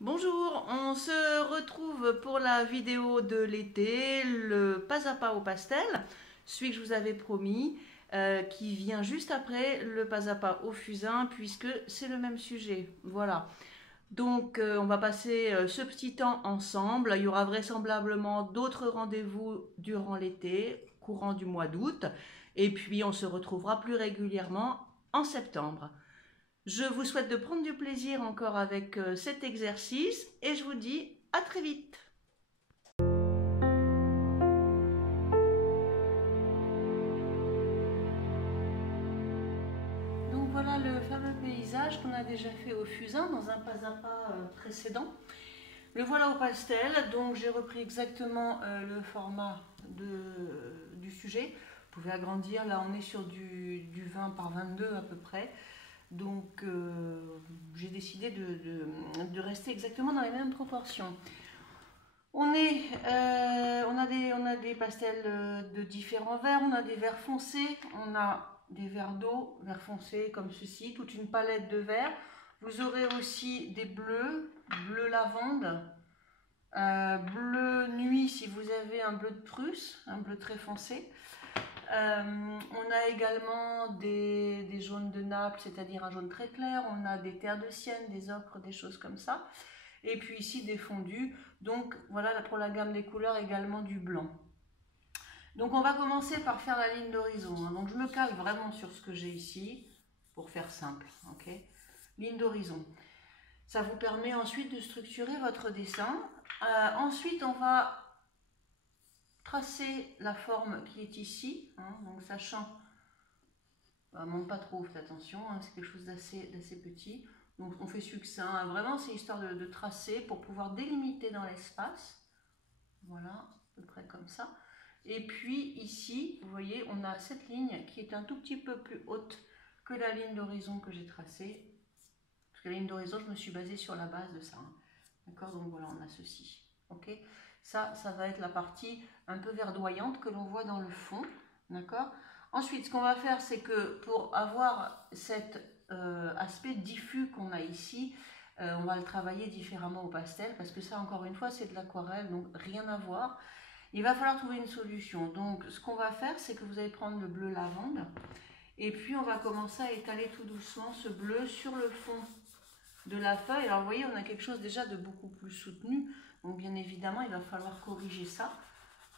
Bonjour, on se retrouve pour la vidéo de l'été, le pas à pas au pastel, celui que je vous avais promis, qui vient juste après le pas à pas au fusain, puisque c'est le même sujet. Voilà. Donc, on va passer ce petit temps ensemble. Il y aura vraisemblablement d'autres rendez-vous durant l'été, courant du mois d'août, et puis on se retrouvera plus régulièrement en septembre. Je vous souhaite de prendre du plaisir encore avec cet exercice et je vous dis à très vite. Donc voilà le fameux paysage qu'on a déjà fait au fusain dans un pas à pas précédent. Le voilà au pastel, donc j'ai repris exactement le format du sujet. Vous pouvez agrandir, là on est sur du 20 par 22 à peu près. Donc j'ai décidé de rester exactement dans les mêmes proportions. On a des pastels de différents verts, on a des verts foncés, on a des verres d'eau, verts foncés comme ceci, toute une palette de verts. Vous aurez aussi des bleus, bleu lavande, bleu nuit si vous avez un bleu de Prusse, un bleu très foncé. On a également des jaunes de Naples, c'est-à-dire un jaune très clair. On a des terres de sienne, des ocres, des choses comme ça. Et puis ici des fondus. Donc voilà pour la gamme des couleurs également du blanc. Donc on va commencer par faire la ligne d'horizon. Donc je me cale vraiment sur ce que j'ai ici pour faire simple. Ok, ligne d'horizon. Ça vous permet ensuite de structurer votre dessin. Ensuite on va tracer la forme qui est ici. Donc sachant, monte pas trop, faites attention, c'est quelque chose d'assez petit. Donc on fait succinct, vraiment c'est histoire de tracer pour pouvoir délimiter dans l'espace. Voilà, à peu près comme ça. Et puis ici, vous voyez, on a cette ligne qui est un tout petit peu plus haute que la ligne d'horizon que j'ai tracée. Parce que la ligne d'horizon, je me suis basée sur la base de ça. D'accord, donc voilà, on a ceci. Ok, ça va être la partie un peu verdoyante que l'on voit dans le fond. D'accord. Ensuite, ce qu'on va faire, c'est que pour avoir cet aspect diffus qu'on a ici, on va le travailler différemment au pastel, parce que ça, encore une fois, c'est de l'aquarelle, donc rien à voir. Il va falloir trouver une solution. Donc, ce qu'on va faire, c'est que vous allez prendre le bleu lavande, et puis on va commencer à étaler tout doucement ce bleu sur le fond de la feuille. Alors, vous voyez, on a quelque chose déjà de beaucoup plus soutenu. Donc, bien évidemment, il va falloir corriger ça.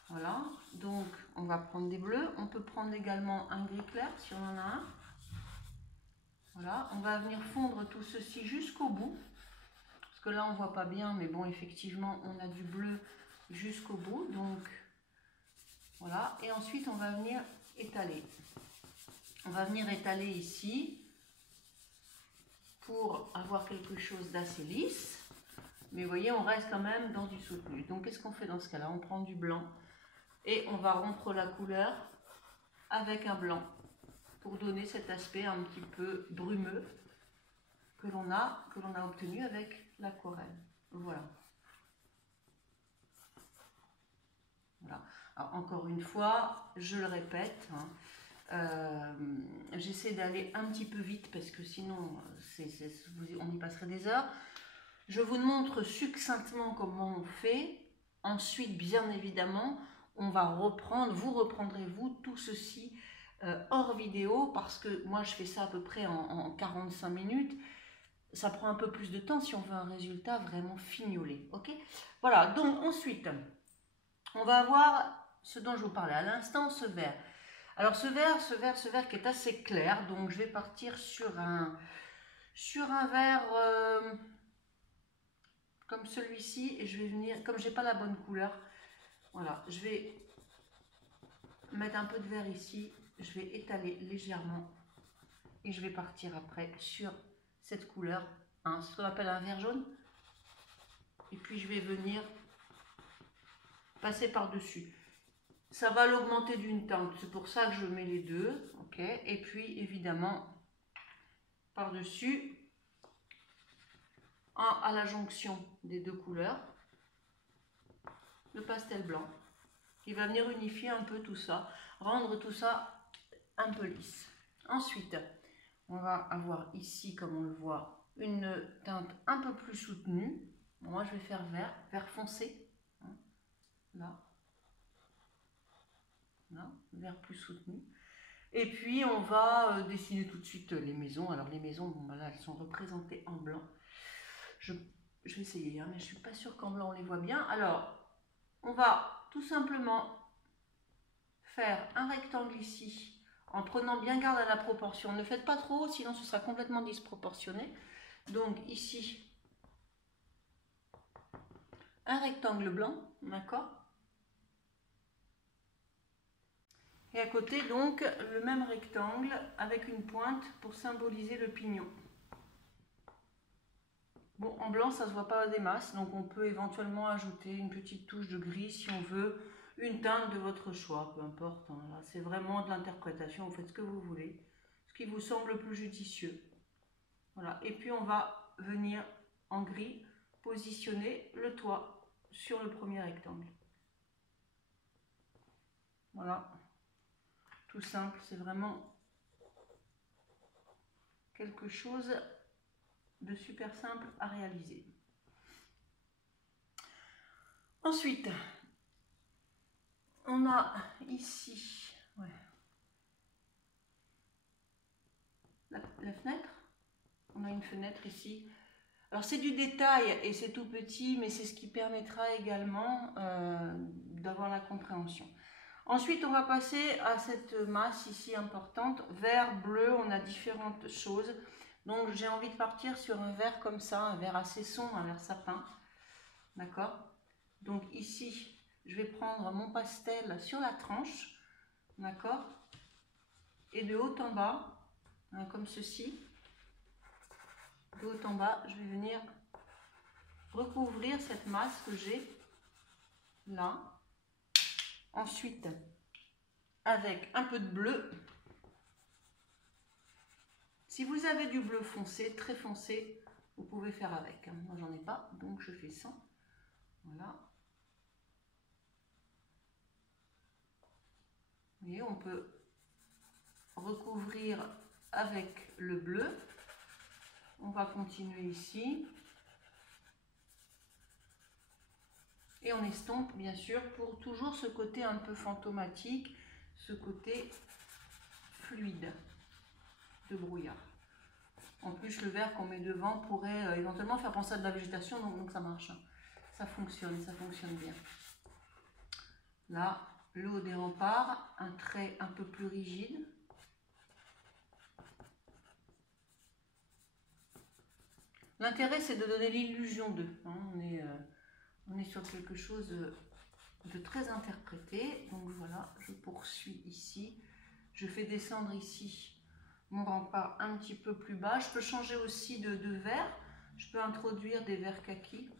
Voilà, donc on va prendre des bleus. On peut prendre également un gris clair si on en a un. Voilà, on va venir fondre tout ceci jusqu'au bout. Parce que là, on ne voit pas bien, mais bon, effectivement, on a du bleu jusqu'au bout. Donc, voilà. Et ensuite, on va venir étaler. On va venir étaler ici pour avoir quelque chose d'assez lisse. Mais vous voyez, on reste quand même dans du soutenu. Donc, qu'est-ce qu'on fait dans ce cas-là? On prend du blanc et on va rompre la couleur avec un blanc pour donner cet aspect un petit peu brumeux que l'on a obtenu avec l'aquarelle. Voilà. Voilà. Alors, encore une fois, je le répète, j'essaie d'aller un petit peu vite parce que sinon on y passerait des heures. Je vous montre succinctement comment on fait. Ensuite, bien évidemment, on va reprendre, vous reprendrez vous tout ceci hors vidéo, parce que moi je fais ça à peu près en 45 minutes. Ça prend un peu plus de temps si on veut un résultat vraiment fignolé. Ok, voilà, donc ensuite, on va avoir ce dont je vous parlais à l'instant, ce vert. Alors ce vert qui est assez clair, donc je vais partir sur un vert comme celui-ci, et je vais venir, comme j'ai pas la bonne couleur, voilà, je vais mettre un peu de vert ici, je vais étaler légèrement, et je vais partir après sur cette couleur, ce qu'on appelle un vert jaune, et puis je vais venir passer par-dessus. Ça va l'augmenter d'une teinte, c'est pour ça que je mets les deux, ok, et puis évidemment par-dessus, à la jonction des deux couleurs, le pastel blanc, qui va venir unifier un peu tout ça, rendre tout ça un peu lisse. Ensuite, on va avoir ici, comme on le voit, une teinte un peu plus soutenue. Moi, je vais faire vert foncé. Hein, là. Là, vert plus soutenu. Et puis, on va dessiner tout de suite les maisons. Alors, les maisons, bon, là, elles sont représentées en blanc. Je vais essayer, hein, mais je ne suis pas sûre qu'en blanc, on les voit bien. Alors, on va tout simplement faire un rectangle ici, en prenant bien garde à la proportion. Ne faites pas trop, sinon ce sera complètement disproportionné. Donc, ici, un rectangle blanc, d'accord? Et à côté, donc, le même rectangle avec une pointe pour symboliser le pignon. Bon, en blanc, ça ne se voit pas des masses, donc on peut éventuellement ajouter une petite touche de gris si on veut, une teinte de votre choix, peu importe. Hein, c'est vraiment de l'interprétation, vous faites ce que vous voulez, ce qui vous semble le plus judicieux. Voilà, et puis on va venir en gris positionner le toit sur le premier rectangle. Voilà. Tout simple, c'est vraiment quelque chose de super simple à réaliser. Ensuite, on a ici la fenêtre. On a une fenêtre ici. Alors c'est du détail et c'est tout petit, mais c'est ce qui permettra également d'avoir la compréhension. Ensuite, on va passer à cette masse ici importante, vert, bleu, on a différentes choses. Donc j'ai envie de partir sur un vert comme ça, un vert assez sombre, un vert sapin. D'accord? Donc ici, je vais prendre mon pastel sur la tranche. D'accord? Et de haut en bas, hein, comme ceci, de haut en bas, je vais venir recouvrir cette masse que j'ai là. Ensuite, avec un peu de bleu. Si vous avez du bleu foncé, très foncé, vous pouvez faire avec. Moi, j'en ai pas, donc je fais sans. Voilà. Vous voyez, on peut recouvrir avec le bleu. On va continuer ici. Et on estompe, bien sûr, pour toujours ce côté un peu fantomatique, ce côté fluide de brouillard. En plus, le vert qu'on met devant pourrait éventuellement faire penser à de la végétation, donc ça marche. Ça fonctionne bien. Là, le haut des remparts, un trait un peu plus rigide. L'intérêt, c'est de donner l'illusion d'eux. Hein. On est sur quelque chose de très interprété. Donc voilà, je poursuis ici. Je fais descendre ici mon rempart un petit peu plus bas. Je peux changer aussi de vert. Je peux introduire des verts kaki.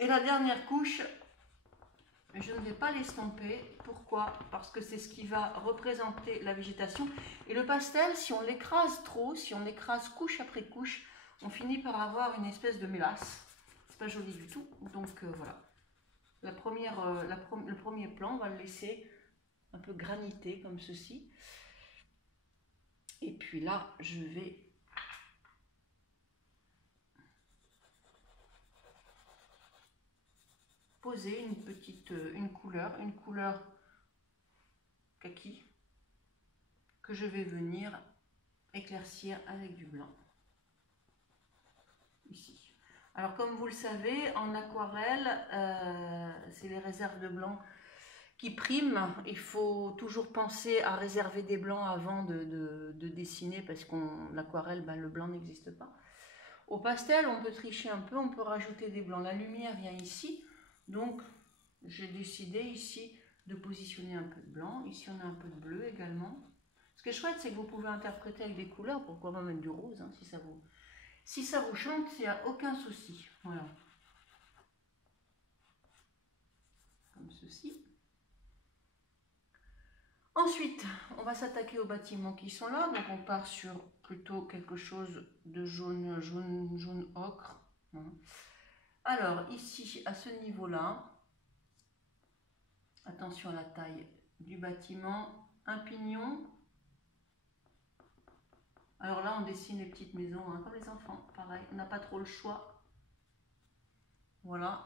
Et la dernière couche, je ne vais pas l'estomper. Pourquoi? Parce que c'est ce qui va représenter la végétation. Et le pastel, si on l'écrase trop, si on l'écrase couche après couche, on finit par avoir une espèce de mélasse. C'est pas joli du tout. Donc voilà. Le premier plan, on va le laisser un peu granité comme ceci. Et puis là, je vais poser une couleur kaki que je vais venir éclaircir avec du blanc ici. Alors comme vous le savez, en aquarelle, c'est les réserves de blanc qui priment. Il faut toujours penser à réserver des blancs avant de dessiner parce qu'en aquarelle, le blanc n'existe pas. Au pastel, on peut tricher un peu, on peut rajouter des blancs. La lumière vient ici, donc j'ai décidé ici de positionner un peu de blanc. Ici, on a un peu de bleu également. Ce qui est chouette, c'est que vous pouvez interpréter avec des couleurs. Pourquoi pas mettre du rose, hein, si ça vous chante, il n'y a aucun souci. Voilà. Comme ceci. Ensuite, on va s'attaquer aux bâtiments qui sont là. Donc, on part sur plutôt quelque chose de jaune ocre. Alors, ici, à ce niveau-là, attention à la taille du bâtiment, un pignon. Alors là, on dessine les petites maisons, hein, comme les enfants, pareil, on n'a pas trop le choix. Voilà.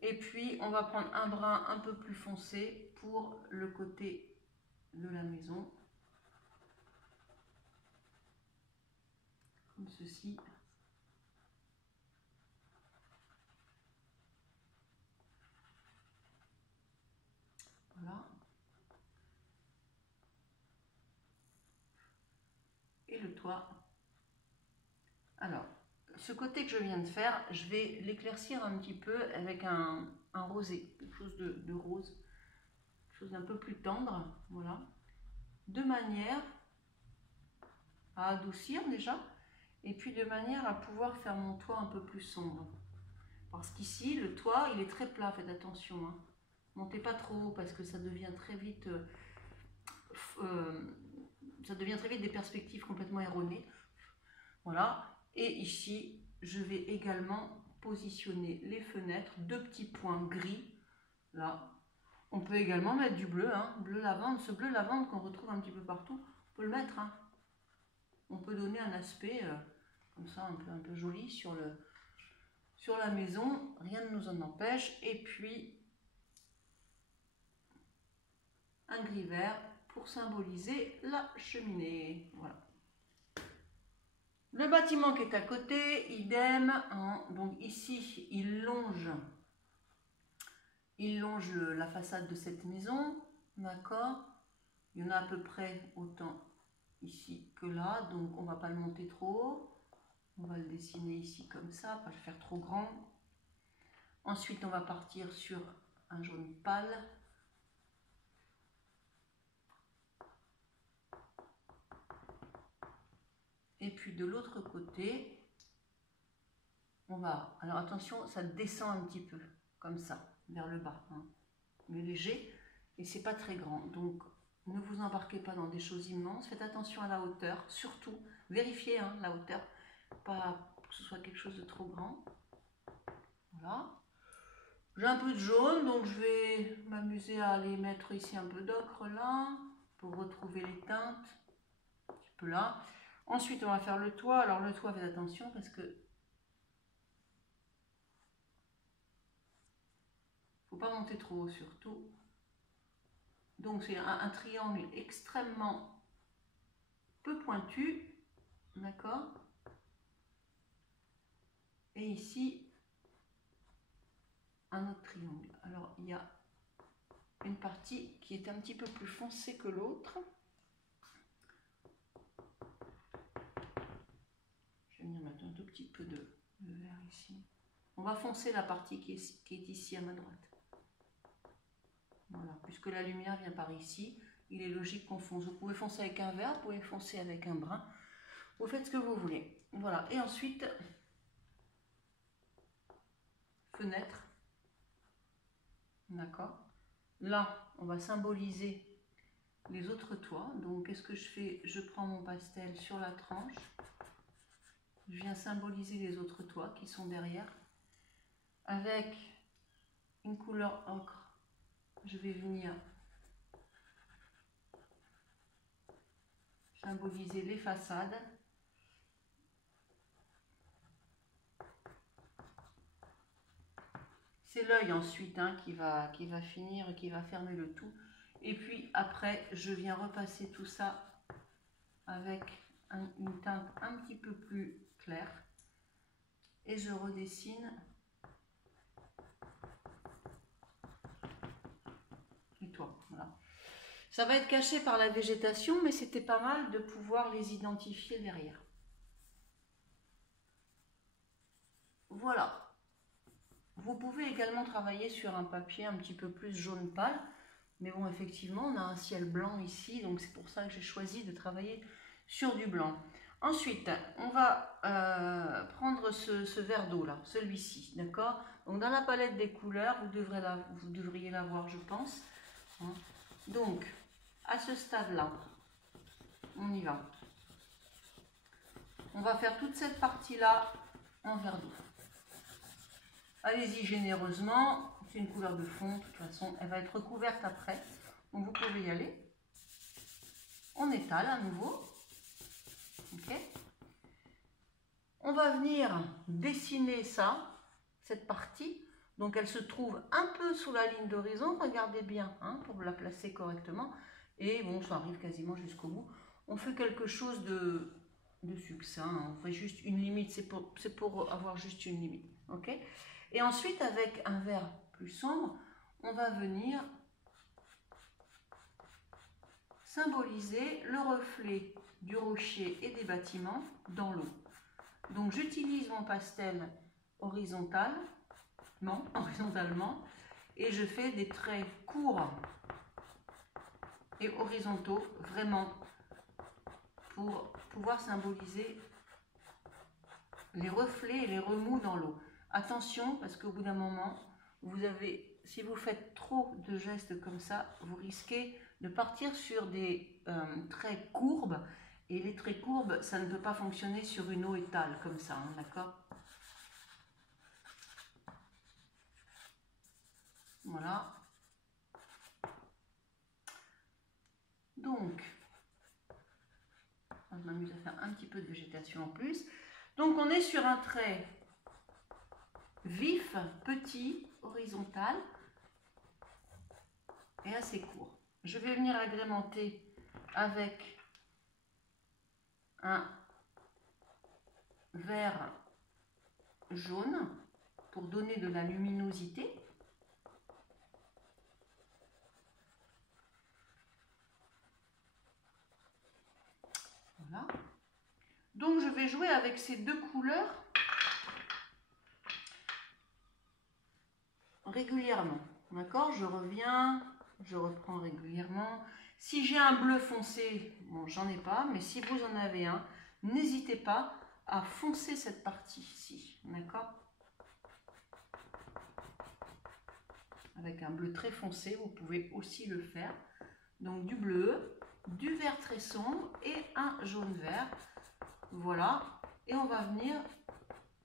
Et puis, on va prendre un brin un peu plus foncé pour le côté de la maison. Comme ceci. Voilà. Et le toit. Alors, ce côté que je viens de faire, je vais l'éclaircir un petit peu avec un rosé, quelque chose de rose, quelque chose d'un peu plus tendre, voilà, de manière à adoucir déjà, et puis de manière à pouvoir faire mon toit un peu plus sombre. Parce qu'ici, le toit, il est très plat, faites attention, hein. Montez pas trop haut parce que ça devient très vite des perspectives complètement erronées. Voilà. Et ici, je vais également positionner les fenêtres, deux petits points gris, là. On peut également mettre du bleu, hein, bleu lavande. Ce bleu lavande qu'on retrouve un petit peu partout, on peut le mettre, hein. On peut donner un aspect comme ça, un peu joli sur la maison. Rien ne nous en empêche. Et puis, un gris vert pour symboliser la cheminée. Voilà. Le bâtiment qui est à côté, idem, hein. Donc ici, il longe la façade de cette maison, d'accord. Il y en a à peu près autant ici que là, donc on ne va pas le monter trop haut. On va le dessiner ici comme ça, pas le faire trop grand. Ensuite, on va partir sur un jaune pâle. Et puis de l'autre côté, on va... Alors attention, ça descend un petit peu, comme ça, vers le bas, hein, mais léger, et c'est pas très grand. Donc, ne vous embarquez pas dans des choses immenses. Faites attention à la hauteur, surtout. Vérifiez, hein, la hauteur, pas que ce soit quelque chose de trop grand. Voilà. J'ai un peu de jaune, donc je vais m'amuser à aller mettre ici un peu d'ocre là, pour retrouver les teintes, un petit peu là. Ensuite, on va faire le toit. Alors le toit, faites attention parce que faut pas monter trop haut surtout. Donc c'est un triangle extrêmement peu pointu, d'accord. Et ici, un autre triangle. Alors il y a une partie qui est un petit peu plus foncée que l'autre. Je vais venir mettre un tout petit peu de vert ici. On va foncer la partie qui est ici à ma droite. Voilà, puisque la lumière vient par ici, il est logique qu'on fonce. Vous pouvez foncer avec un vert, vous pouvez foncer avec un brun. Vous faites ce que vous voulez. Voilà, et ensuite, fenêtre. D'accord. Là, on va symboliser les autres toits. Donc, qu'est-ce que je fais? Je prends mon pastel sur la tranche. Je viens symboliser les autres toits qui sont derrière. Avec une couleur ocre, je vais venir symboliser les façades. C'est l'œil ensuite, hein, qui va finir et qui va fermer le tout. Et puis après, je viens repasser tout ça avec une teinte un petit peu plus claire. Et je redessine les toits. Voilà. Ça va être caché par la végétation, mais c'était pas mal de pouvoir les identifier derrière. Voilà. Vous pouvez également travailler sur un papier un petit peu plus jaune pâle. Mais bon, effectivement, on a un ciel blanc ici, donc c'est pour ça que j'ai choisi de travailler sur du blanc. Ensuite, on va prendre ce verre d'eau là, celui-ci, d'accord? Donc dans la palette des couleurs, vous devriez l'avoir, je pense. Donc, à ce stade-là, on y va. On va faire toute cette partie-là en verre d'eau. Allez-y généreusement, c'est une couleur de fond, de toute façon, elle va être recouverte après, donc vous pouvez y aller. on étale à nouveau. Okay. On va venir dessiner ça, cette partie. Donc elle se trouve un peu sous la ligne d'horizon, regardez bien hein, pour la placer correctement. Et bon, ça arrive quasiment jusqu'au bout. On fait quelque chose de succinct, hein. On fait juste une limite, c'est pour avoir juste une limite. Okay. Et ensuite, avec un vert plus sombre, on va venir symboliser le reflet du rocher et des bâtiments dans l'eau. Donc j'utilise mon pastel horizontalement et je fais des traits courts et horizontaux vraiment pour pouvoir symboliser les reflets et les remous dans l'eau. Attention parce qu'au bout d'un moment, si vous faites trop de gestes comme ça, vous risquez de partir sur des traits courbes. Et les traits courbes, ça ne peut pas fonctionner sur une eau étale comme ça, hein, d'accord? Voilà. Donc, je m'amuse à faire un petit peu de végétation en plus. Donc, on est sur un trait vif, petit, horizontal et assez court. Je vais venir agrémenter avec un vert jaune pour donner de la luminosité. Voilà. Donc je vais jouer avec ces deux couleurs régulièrement. D'accord? Je reviens, je reprends régulièrement. Si j'ai un bleu foncé, bon, j'en ai pas, mais si vous en avez un, n'hésitez pas à foncer cette partie ici. D'accord? Avec un bleu très foncé, vous pouvez aussi le faire. Donc du bleu, du vert très sombre et un jaune vert. Voilà. Et on va venir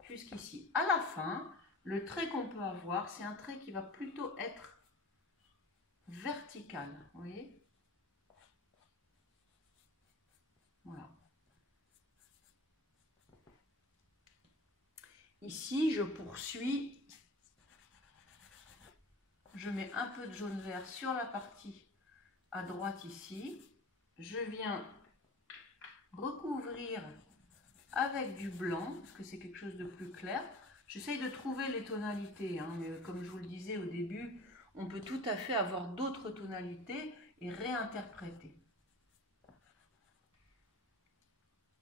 jusqu'ici. À la fin, le trait qu'on peut avoir, c'est un trait qui va plutôt être vertical. Vous voyez? Voilà. Ici, je poursuis. Je mets un peu de jaune vert sur la partie à droite ici. Je viens recouvrir avec du blanc, parce que c'est quelque chose de plus clair. J'essaye de trouver les tonalités, hein, mais comme je vous le disais au début, on peut tout à fait avoir d'autres tonalités et réinterpréter.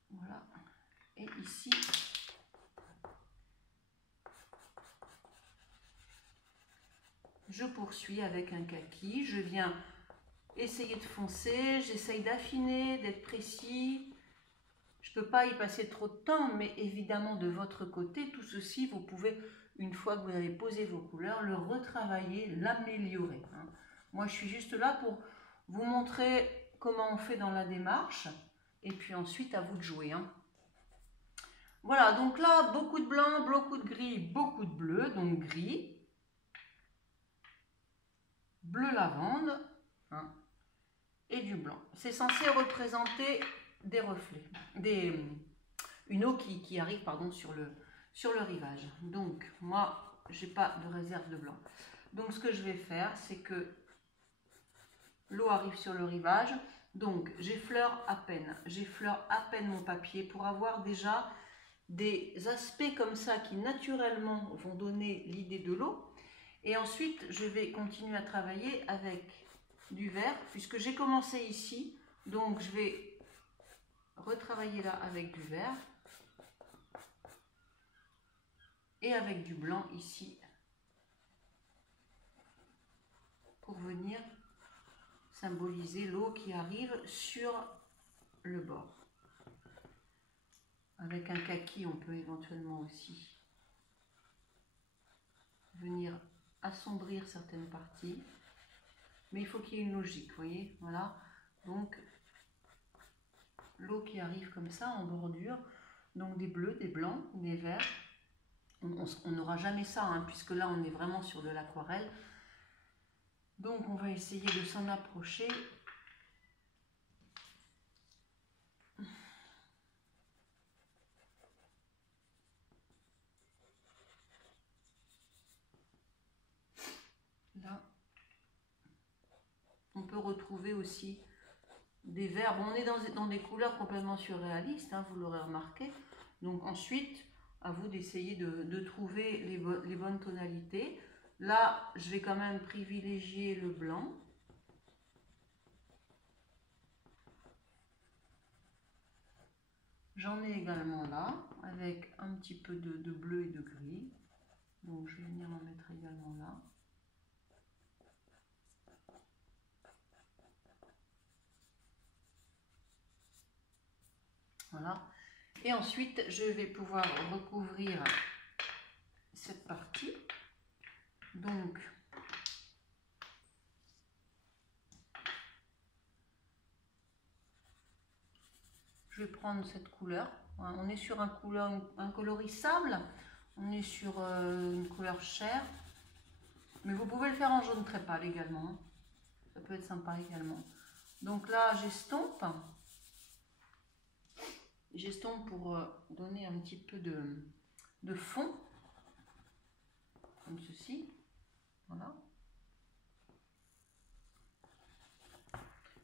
Voilà. Et ici, je poursuis avec un kaki. Je viens essayer de foncer, j'essaye d'affiner, d'être précis. Je ne peux pas y passer trop de temps, mais évidemment de votre côté, tout ceci, vous pouvez, une fois que vous avez posé vos couleurs, le retravailler, l'améliorer. Hein. Moi, je suis juste là pour vous montrer comment on fait dans la démarche, et puis ensuite, à vous de jouer. Hein. Voilà, donc là, beaucoup de blanc, beaucoup de gris, beaucoup de bleu, donc gris, bleu lavande, hein, et du blanc. C'est censé représenter des reflets, une eau qui arrive pardon, sur le rivage. Donc, moi, je n'ai pas de réserve de blanc. Donc, ce que je vais faire, c'est que l'eau arrive sur le rivage. Donc, j'effleure à peine mon papier pour avoir déjà des aspects comme ça qui naturellement vont donner l'idée de l'eau. Et ensuite, je vais continuer à travailler avec du vert, puisque j'ai commencé ici. Donc, je vais retravailler là avec du vert. Et avec du blanc ici. Pour venir symboliser l'eau qui arrive sur le bord. Avec un kaki, on peut éventuellement aussi venir assombrir certaines parties. Mais il faut qu'il y ait une logique, vous voyez, voilà. Donc, l'eau qui arrive comme ça en bordure, donc des bleus, des blancs, des verts. On n'aura jamais ça, hein, puisque là, on est vraiment sur de l'aquarelle. Donc, on va essayer de s'en approcher. retrouver aussi des verts. Bon, on est dans des couleurs complètement surréalistes, hein, vous l'aurez remarqué. Donc ensuite, à vous d'essayer de trouver les bonnes tonalités. Là, je vais quand même privilégier le blanc. J'en ai également là, avec un petit peu de bleu et de gris. Donc je vais venir en mettre également là. Voilà. Et ensuite, je vais pouvoir recouvrir cette partie. Donc, je vais prendre cette couleur. On est sur un coloris sable. On est sur une couleur chair. Mais vous pouvez le faire en jaune très pâle également. Ça peut être sympa également. Donc là, j'estompe. J'estompe pour donner un petit peu de fond. Comme ceci. Voilà.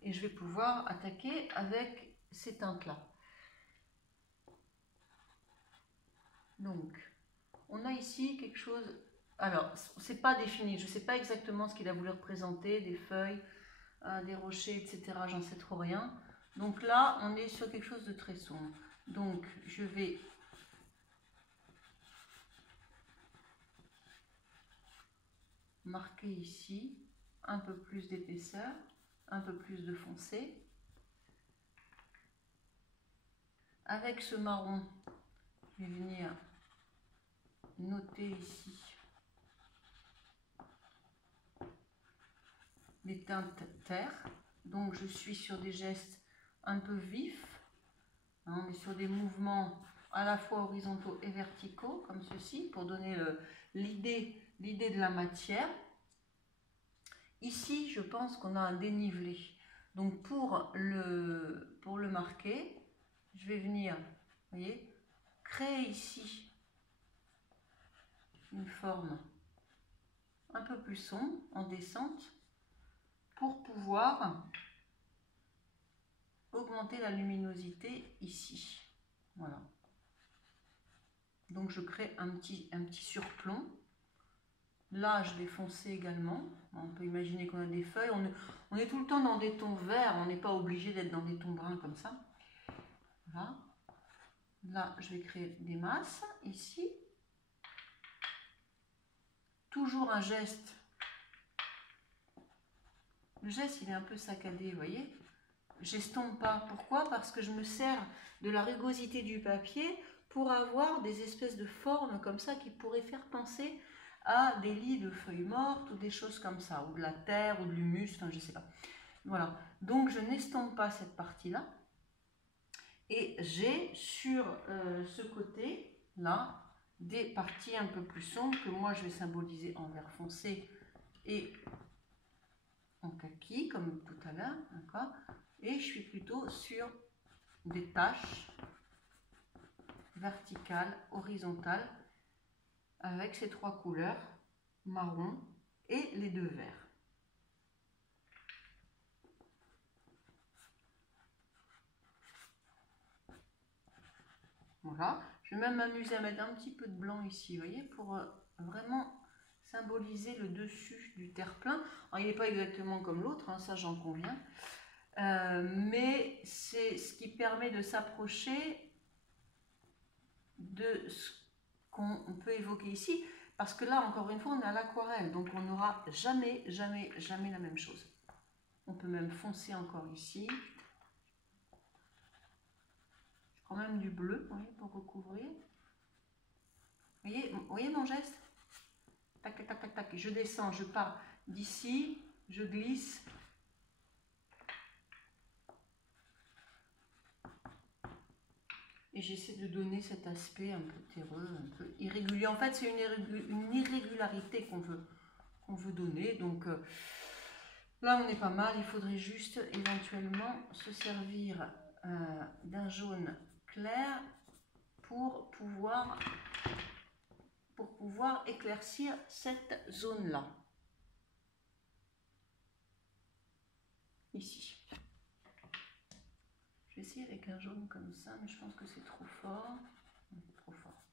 Et je vais pouvoir attaquer avec ces teintes-là. Donc, on a ici quelque chose... Alors, c'est pas défini, je ne sais pas exactement ce qu'il a voulu représenter, des feuilles, des rochers, etc. J'en sais trop rien. Donc là, on est sur quelque chose de très sombre. Donc, je vais marquer ici un peu plus d'épaisseur, un peu plus de foncé. Avec ce marron, je vais venir noter ici les teintes terre. Donc je suis sur des gestes un peu vifs. On est sur des mouvements à la fois horizontaux et verticaux, comme ceci, pour donner l'idée de la matière. Ici, je pense qu'on a un dénivelé. Donc pour le marquer, je vais venir, vous voyez, créer ici une forme un peu plus sombre, en descente, pour pouvoir augmenter la luminosité ici. Voilà. Donc je crée un petit surplomb. Là, je vais foncer également. On peut imaginer qu'on a des feuilles. On est tout le temps dans des tons verts. On n'est pas obligé d'être dans des tons bruns comme ça. Voilà. Là, je vais créer des masses ici. Toujours un geste. Le geste, il est un peu saccadé, vous voyez. J'estompe pas. Pourquoi? Parce que je me sers de la rugosité du papier pour avoir des espèces de formes comme ça qui pourraient faire penser à des lits de feuilles mortes ou des choses comme ça, ou de la terre ou de l'humus, enfin je sais pas. Voilà, donc je n'estompe pas cette partie-là. Et j'ai sur ce côté-là des parties un peu plus sombres que moi je vais symboliser en vert foncé et en kaki, comme tout à l'heure, d'accord. Et je suis plutôt sur des taches verticales, horizontales, avec ces trois couleurs, marron et les deux verts. Voilà, je vais même m'amuser à mettre un petit peu de blanc ici, vous voyez, pour vraiment symboliser le dessus du terre-plein. Alors, il n'est pas exactement comme l'autre, hein, ça j'en conviens, mais c'est ce qui permet de s'approcher de ce qu'on peut évoquer ici, parce que là, encore une fois, on est à l'aquarelle, donc on n'aura jamais la même chose. On peut même foncer encore ici. Je prends même du bleu, vous voyez, pour recouvrir. Vous voyez mon geste? Tac, tac, tac, tac, tac. Je descends, je pars d'ici, je glisse. Et j'essaie de donner cet aspect un peu terreux, un peu irrégulier. En fait, c'est une irrégularité qu'on veut donner. Donc là, on est pas mal. Il faudrait juste éventuellement se servir d'un jaune clair pour pouvoir éclaircir cette zone-là. ici. Je vais essayer avec un jaune comme ça, mais je pense que c'est trop fort. Trop fort.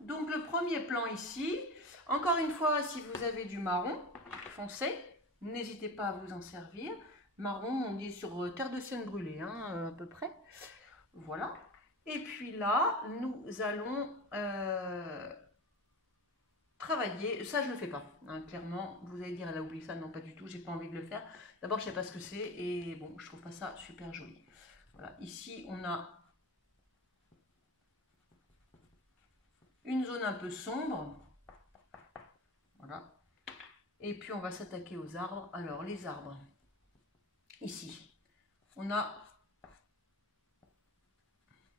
Donc le premier plan ici, encore une fois, si vous avez du marron foncé, n'hésitez pas à vous en servir. Marron, on dit sur terre de sienne brûlée, hein, à peu près. Voilà. Et puis là, nous allons travailler. Ça, je ne le fais pas, hein, clairement. Vous allez dire, elle a oublié ça. Non, pas du tout, j'ai pas envie de le faire. D'abord, je ne sais pas ce que c'est et bon, je trouve pas ça super joli. Voilà. Ici, on a une zone un peu sombre. Voilà. Et puis, on va s'attaquer aux arbres. Alors, les arbres. Ici, on a...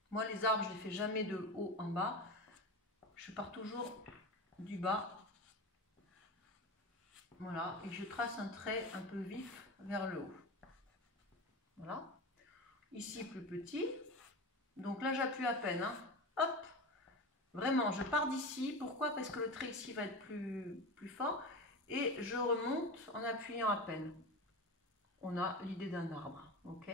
Moi, les arbres, je ne les fais jamais de haut en bas. Je pars toujours du bas. Voilà. Et je trace un trait un peu vif vers le haut. Voilà. Ici, plus petit. Donc là, j'appuie à peine. Hein. Hop. Vraiment, je pars d'ici. Pourquoi? Parce que le trait ici va être plus fort. Et je remonte en appuyant à peine. On a l'idée d'un arbre. Ok.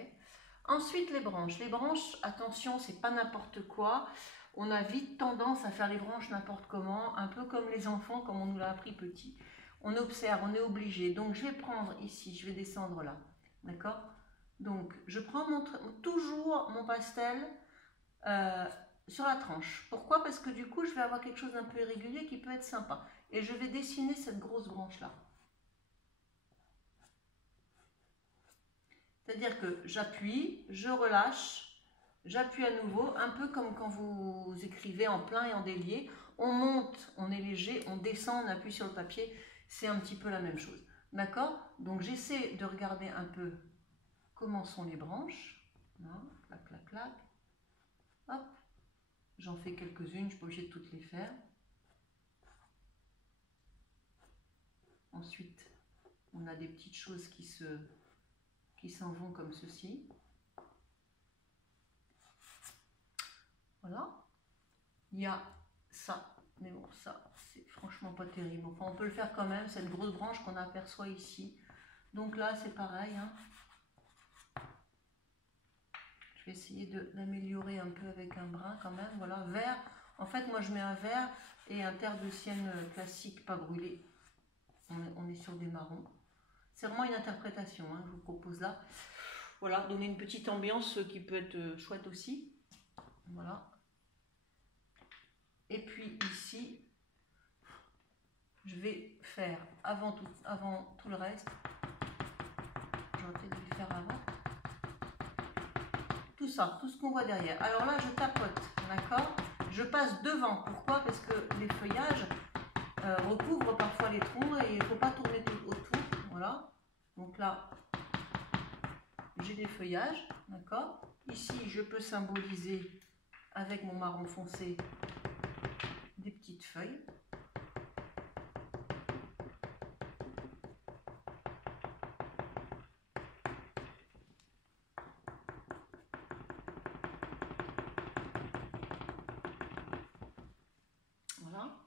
Ensuite, les branches. Les branches, attention, c'est pas n'importe quoi. On a vite tendance à faire les branches n'importe comment, un peu comme les enfants, comme on nous l'a appris petit. On observe, on est obligé. Donc, je vais prendre ici, je vais descendre là. D'accord? Donc, je prends toujours mon pastel sur la tranche. Pourquoi? Parce que du coup, je vais avoir quelque chose d'un peu irrégulier qui peut être sympa. Et je vais dessiner cette grosse branche-là. C'est-à-dire que j'appuie, je relâche, j'appuie à nouveau, un peu comme quand vous écrivez en plein et en délié. On monte, on est léger, on descend, on appuie sur le papier. C'est un petit peu la même chose. D'accord? Donc j'essaie de regarder un peu comment sont les branches. Hein, clac, clac, clac. Hop. J'en fais quelques-unes, je ne suis pas obligée de toutes les faire. Ensuite, on a des petites choses qui s'en vont comme ceci. Voilà. Il y a ça, mais bon, ça, c'est franchement pas terrible. Enfin, on peut le faire quand même, cette grosse branche qu'on aperçoit ici. Donc là, c'est pareil. Hein. Je vais essayer d'améliorer un peu avec un brin quand même. Voilà, vert. En fait, moi, je mets un vert et un terre de sienne classique, pas brûlé. On est sur des marrons. C'est vraiment une interprétation hein, que je vous propose là. Voilà, donner une petite ambiance qui peut être chouette aussi. Voilà. Et puis ici, je vais faire avant tout le reste. J'aurais peut-être dû le faire avant. Tout ça, tout ce qu'on voit derrière. Alors là, je tapote, d'accord? Je passe devant. Pourquoi? Parce que les feuillages recouvrent parfois les troncs et il ne faut pas tourner tout autour. Voilà. Donc là, j'ai des feuillages, d'accord? Ici, je peux symboliser avec mon marron foncé des petites feuilles. Voilà.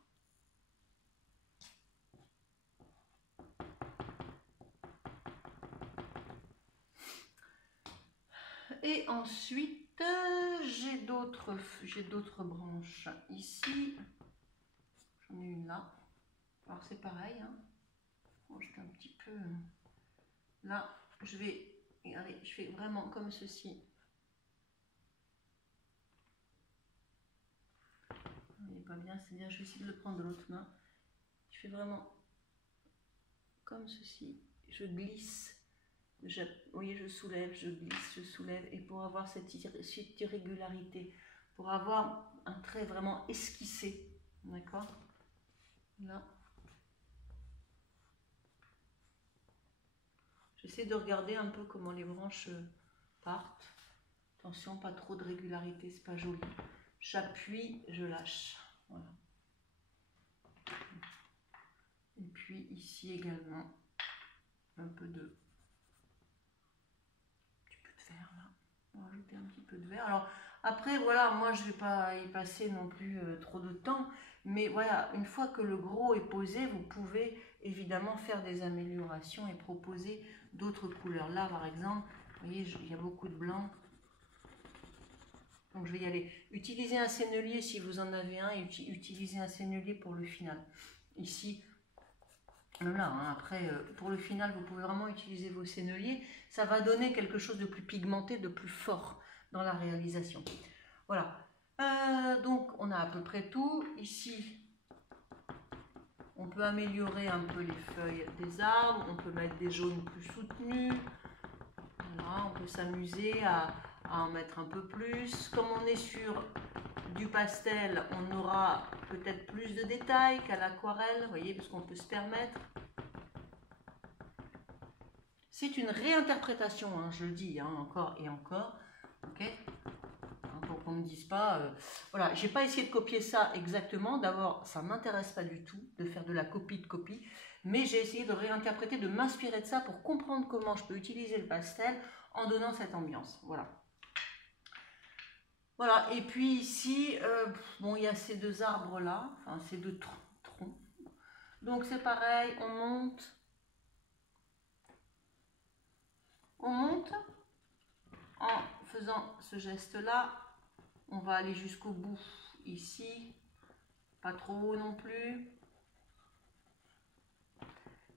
Et ensuite, j'ai d'autres branches ici. J'en ai une là. Alors c'est pareil. Hein. Bon, je fais un petit peu. Là, je vais. Regardez, je fais vraiment comme ceci. Il n'est pas bien, c'est-à-dire je vais essayer de le prendre de l'autre main. Je fais vraiment comme ceci. Je glisse. Vous voyez, je soulève, je glisse, je soulève. Et pour avoir cette irrégularité, pour avoir un trait vraiment esquissé. D'accord? Là. J'essaie de regarder un peu comment les branches partent. Attention, pas trop de régularité, c'est pas joli. J'appuie, je lâche. Voilà. Et puis ici également, un peu de vert là. On va rajouter un petit peu de vert. Alors Après, voilà, moi je ne vais pas y passer non plus trop de temps, mais voilà, une fois que le gros est posé, vous pouvez évidemment faire des améliorations et proposer d'autres couleurs. Là, par exemple, vous voyez, il y a beaucoup de blanc. Donc je vais y aller. Utilisez un sennelier si vous en avez un et utilisez un sennelier pour le final. Ici, là, hein, après, pour le final, vous pouvez vraiment utiliser vos senneliers. Ça va donner quelque chose de plus pigmenté, de plus fort dans la réalisation. Voilà. Donc on a à peu près tout. Ici, on peut améliorer un peu les feuilles des arbres. On peut mettre des jaunes plus soutenus. Voilà, on peut s'amuser à en mettre un peu plus. Comme on est sur du pastel, on aura peut-être plus de détails qu'à l'aquarelle, vous voyez, parce qu'on peut se permettre. C'est une réinterprétation, hein, je le dis, hein, encore et encore, ok, hein, pour qu'on ne me dise pas, voilà, j'ai pas essayé de copier ça exactement. D'abord, ça m'intéresse pas du tout de faire de la copie de copie, mais j'ai essayé de réinterpréter, de m'inspirer de ça pour comprendre comment je peux utiliser le pastel en donnant cette ambiance, voilà. Voilà, et puis ici, bon, il y a ces deux arbres-là, enfin ces deux troncs. Donc c'est pareil, on monte en faisant ce geste-là. On va aller jusqu'au bout ici, pas trop haut non plus.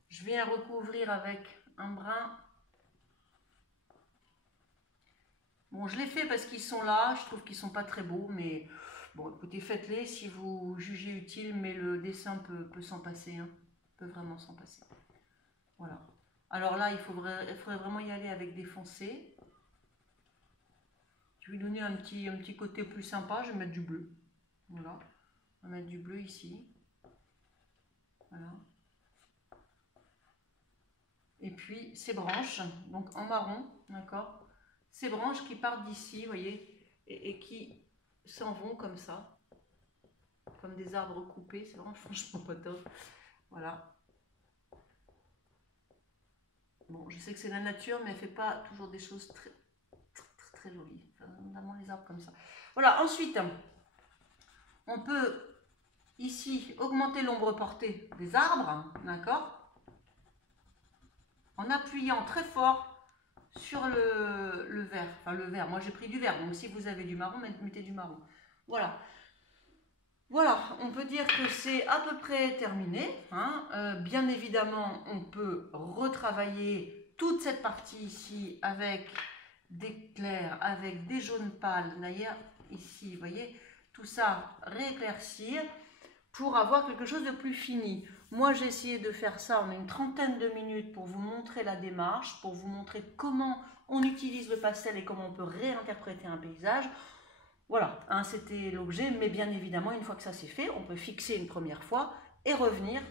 Je viens recouvrir avec un brin. Bon, je l'ai fait parce qu'ils sont là, je trouve qu'ils sont pas très beaux, mais bon, écoutez, faites-les si vous jugez utile, mais le dessin peut s'en passer, hein, peut vraiment s'en passer. Voilà. Alors là, il faudrait vraiment y aller avec des foncés. Je vais lui donner un petit côté plus sympa, je vais mettre du bleu. Voilà, on va mettre du bleu ici. Voilà. Et puis ces branches, donc en marron, d'accord, ces branches qui partent d'ici, vous voyez, et qui s'en vont comme ça, comme des arbres coupés, c'est vraiment franchement pas top. Voilà. Bon, je sais que c'est la nature, mais elle fait pas toujours des choses très jolies, enfin, notamment les arbres comme ça. Voilà, ensuite, on peut ici augmenter l'ombre portée des arbres, d'accord, en appuyant très fort sur le vert, enfin le vert, moi j'ai pris du vert, donc si vous avez du marron, mettez du marron. Voilà. Voilà, on peut dire que c'est à peu près terminé, hein. Bien évidemment, on peut retravailler toute cette partie ici avec des clairs, avec des jaunes pâles. D'ailleurs, ici, vous voyez, tout ça rééclaircir pour avoir quelque chose de plus fini. Moi, j'ai essayé de faire ça en une trentaine de minutes pour vous montrer la démarche, pour vous montrer comment on utilise le pastel et comment on peut réinterpréter un paysage. Voilà, hein, c'était l'objet, mais bien évidemment, une fois que ça c'est fait, on peut fixer une première fois et revenir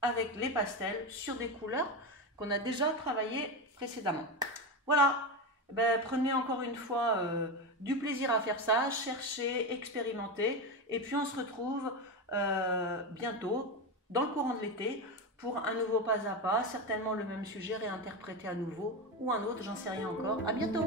avec les pastels sur des couleurs qu'on a déjà travaillées précédemment. Voilà, ben, prenez encore une fois du plaisir à faire ça, cherchez, expérimentez, et puis on se retrouve bientôt, dans le courant de l'été, pour un nouveau pas à pas, certainement le même sujet réinterprété à nouveau, ou un autre, j'en sais rien encore. À bientôt!